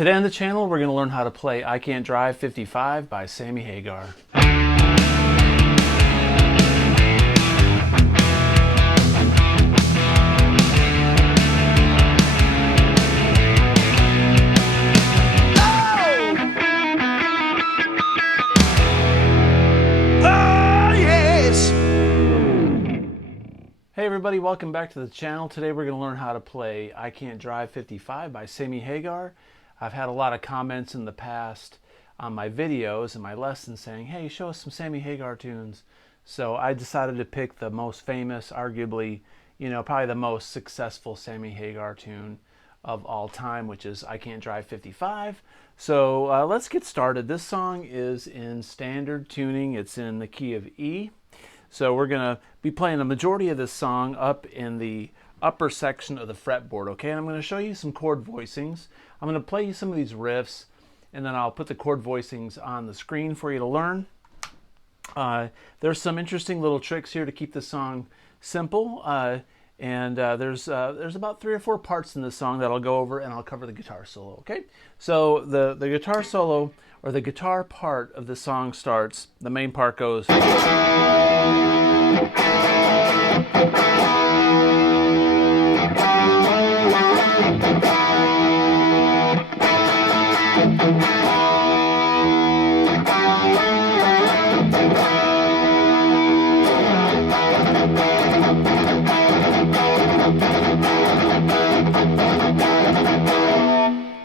Today on the channel, we're going to learn how to play I Can't Drive 55 by Sammy Hagar. Hey everybody, welcome back to the channel. Today we're going to learn how to play I Can't Drive 55 by Sammy Hagar. I've had a lot of comments in the past on my videos and my lessons saying, hey, show us some Sammy Hagar tunes. So I decided to pick the most famous, arguably, probably the most successful Sammy Hagar tune of all time, which is I Can't Drive 55. So let's get started. This song is in standard tuning. It's in the key of E. So we're going to be playing the majority of this song up in the upper section of the fretboard, okay? And I'm going to show you some chord voicings. I'm going to play you some of these riffs, and then I'll put the chord voicings on the screen for you to learn. There's some interesting little tricks here to keep the song simple, and there's about 3 or 4 parts in this song that I'll go over, and I'll cover the guitar solo, okay? So the guitar solo, or the guitar part of the song starts, the main part goes...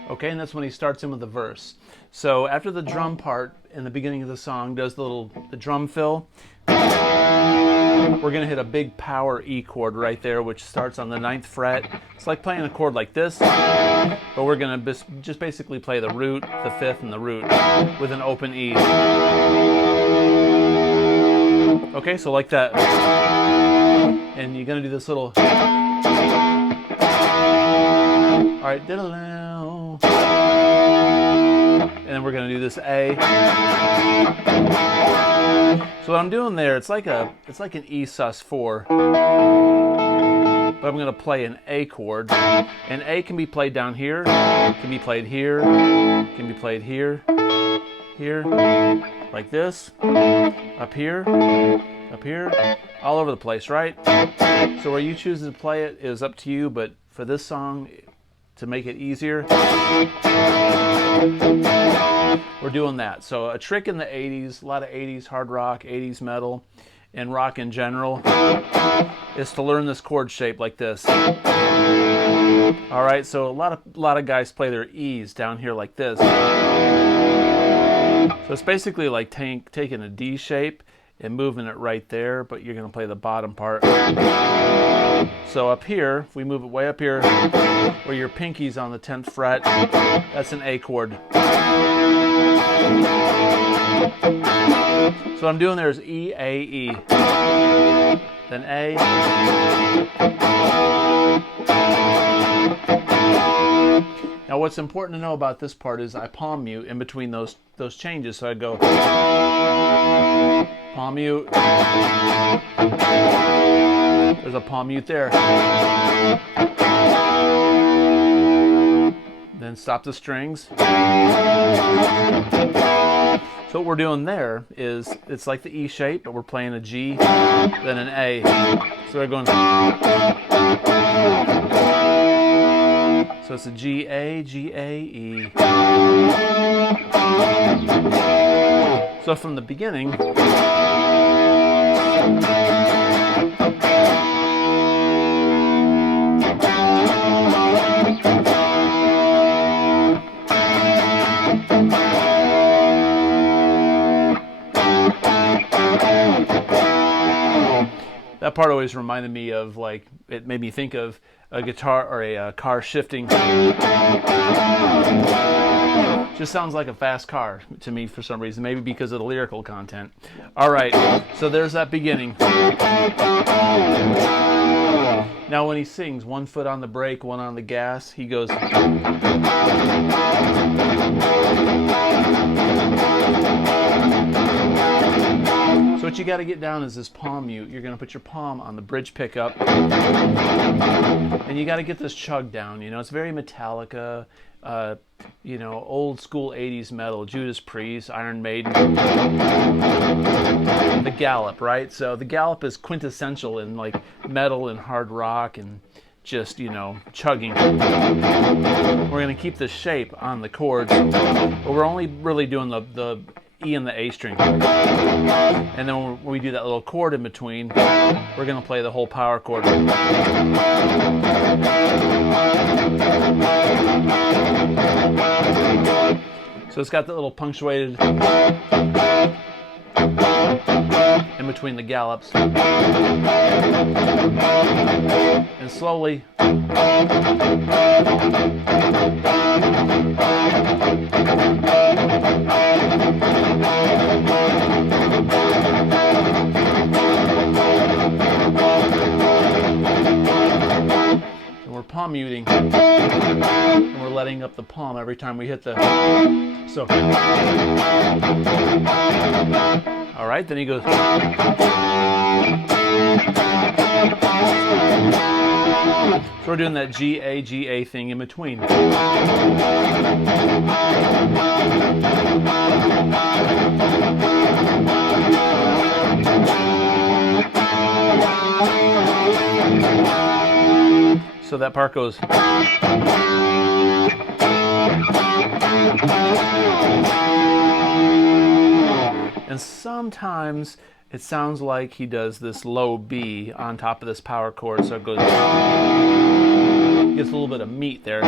Okay, and that's when he starts in with the verse. So after the drum part in the beginning of the song does the drum fill, we're going to hit a big power E chord right there, which starts on the 9th fret. It's like playing a chord like this, but we're going to just basically play the root, the 5th, and the root with an open E. Okay, so like that. And you're going to do this little... All right, diddle-ow. And then we're going to do this A. So what I'm doing there, it's like an E sus4, but I'm going to play an A chord, and A can be played down here, can be played here, can be played here, here, like this, up here, all over the place, right? So where you choose to play it is up to you, but for this song, to make it easier, we're doing that. So a trick in the 80s, a lot of 80s hard rock, 80s metal, and rock in general, is to learn this chord shape like this. All right, so a lot of guys play their E's down here like this. So it's basically like taking a D shape and moving it right there, but you're going to play the bottom part. So up here, if we move it way up here, where your pinky's on the 10th fret, that's an A chord. So what I'm doing there is E, A, E. Then A. Now what's important to know about this part is I palm mute in between those changes. So I go palm mute. There's a palm mute there. Then stop the strings. So what we're doing there is, it's like the E shape, but we're playing a G, then an A. So we're going... So it's a G, A, G, A, E. So from the beginning... That part always reminded me of, like, it made me think of a guitar or a car shifting. Just sounds like a fast car to me for some reason, maybe because of the lyrical content. All right, so there's that beginning. Now when he sings, 1 foot on the brake, 1 on the gas, he goes... So what what you got to get down is this palm mute. You're going to put your palm on the bridge pickup, and you got to get this chug down. You know, it's very Metallica, you know, old school 80s metal, Judas Priest, Iron Maiden. The gallop, right? So the gallop is quintessential in like metal and hard rock and just, you know, chugging. We're going to keep the shape on the chords, but we're only really doing the E and the A string. And then when we do that little chord in between, we're going to play the whole power chord. So it's got that little punctuated in between the gallops. And slowly we're palm muting, and we're letting up the palm every time we hit the, so. All right, then he goes. So we're doing that G-A, G-A thing in between. So that part goes. And sometimes it sounds like he does this low B on top of this power chord, so it goes, gets a little bit of meat there.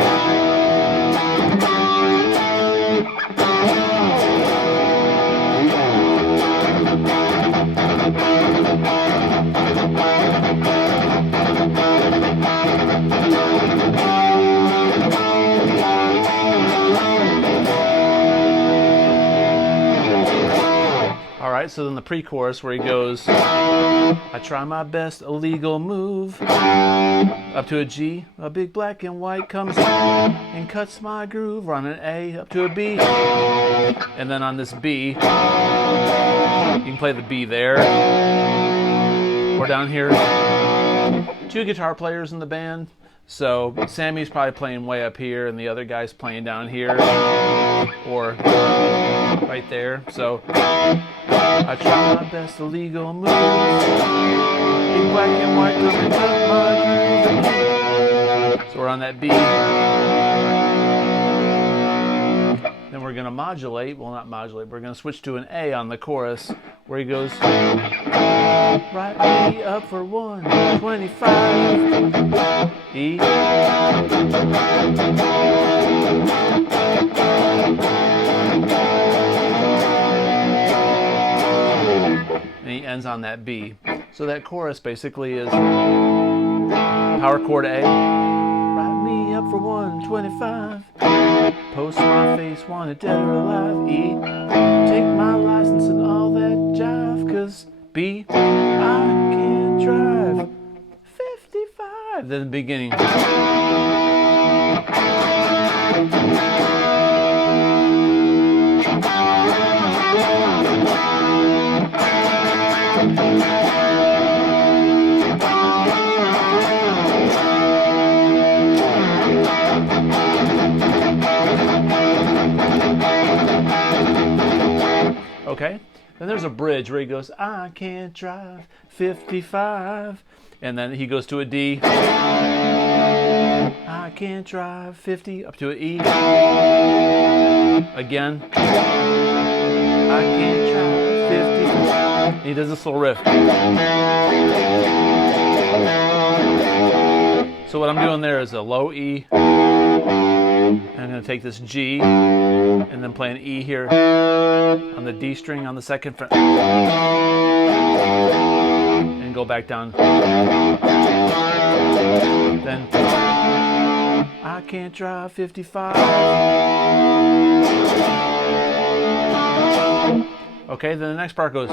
Alright, so then the pre-chorus where he goes, I try my best illegal move, up to a G, a big black and white comes and cuts my groove, we're on an A, up to a B, and then on this B, you can play the B there, or down here, 2 guitar players in the band. So Sammy's probably playing way up here and the other guy's playing down here or right there. So I try my best illegal moves. Big black and white coming up my groove. So we're on that B. Then we're going to modulate. Well, not modulate. We're going to switch to an A on the chorus where he goes, write me up for 125. E. And he ends on that B. So that chorus basically is power chord A. Write me up for 125. Post my face, wanted dead or alive. E. Take my license and all that jive. Cause B. I can't drive 55. Then the beginning. Okay, then there's a bridge where he goes, I can't drive 55. And then he goes to a D. I can't drive 50, up to an E. Again. I can't drive 50. And he does this little riff. So what I'm doing there is a low E. And I'm going to take this G and then play an E here on the D string on the second fret. And go back down. Then I can't drive 55. Okay, then the next part goes.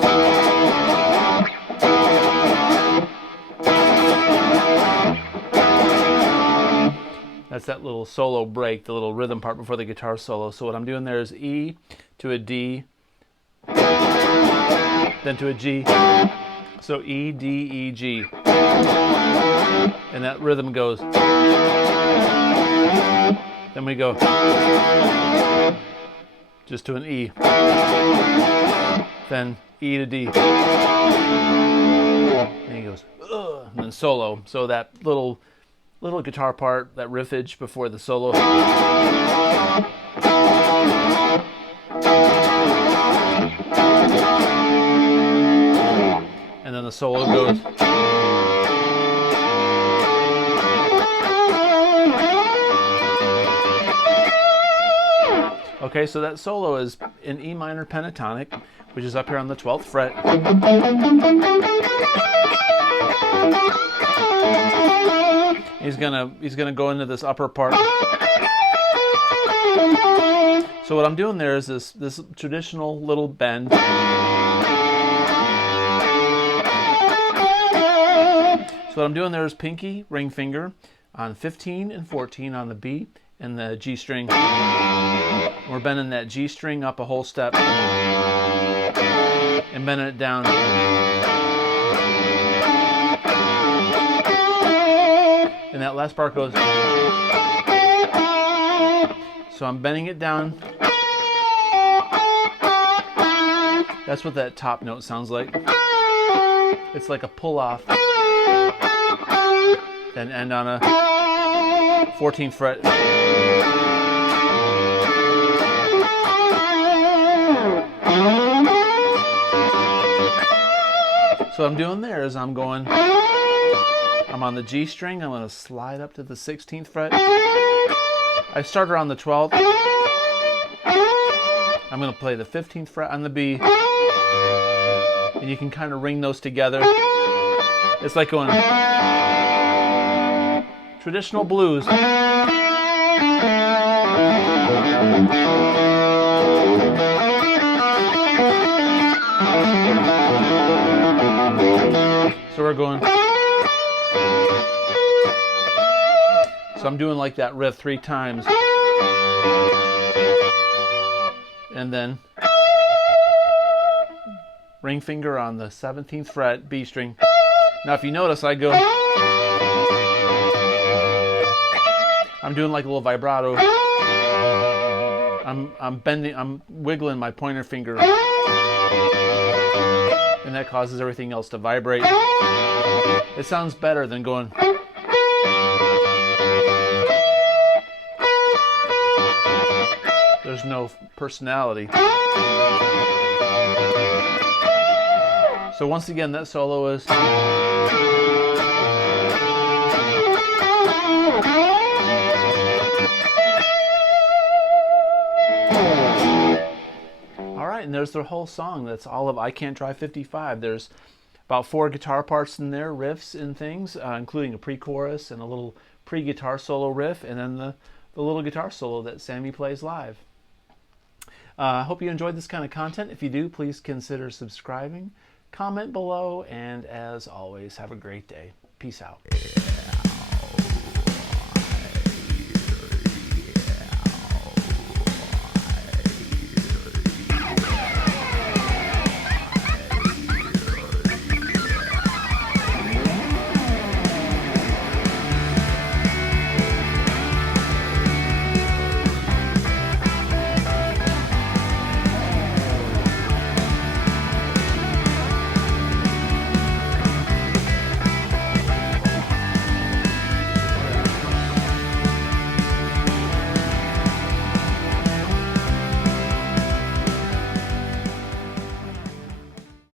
That's that little solo break, the little rhythm part before the guitar solo. So what I'm doing there is E to a D, then to a G. So E, D, E, G. And that rhythm goes. Then we go just to an E. Then E to D. And he goes, ugh, and then solo. So that little guitar part, that riffage before the solo. And then the solo goes. Okay, so that solo is in E minor pentatonic, which is up here on the 12th fret. He's gonna go into this upper part. So what I'm doing there is this traditional little bend. So what I'm doing there is pinky, ring finger on 15 and 14 on the B and the G string. We're bending that G string up a whole step and bending it down. And that last part goes. So I'm bending it down. That's what that top note sounds like. It's like a pull off. Then end on a 14th fret. So what I'm doing there is I'm on the G string, I'm going to slide up to the 16th fret. I start around the 12th. I'm going to play the 15th fret on the B. And you can kind of ring those together. It's like going traditional blues. So we're going. So I'm doing like that riff 3 times. And then ring finger on the 17th fret, B string. Now if you notice, I go. I'm doing like a little vibrato. I'm bending, I'm wiggling my pointer finger. And that causes everything else to vibrate. It sounds better than going. There's no personality. So once again, that solo is. All right, and there's the whole song. That's all of I Can't Drive 55. There's about 4 guitar parts in there, riffs and things, including a pre-chorus and a little pre-guitar solo riff, and then the little guitar solo that Sammy plays live. I hope you enjoyed this kind of content. If you do, please consider subscribing, comment below, and as always, have a great day. Peace out.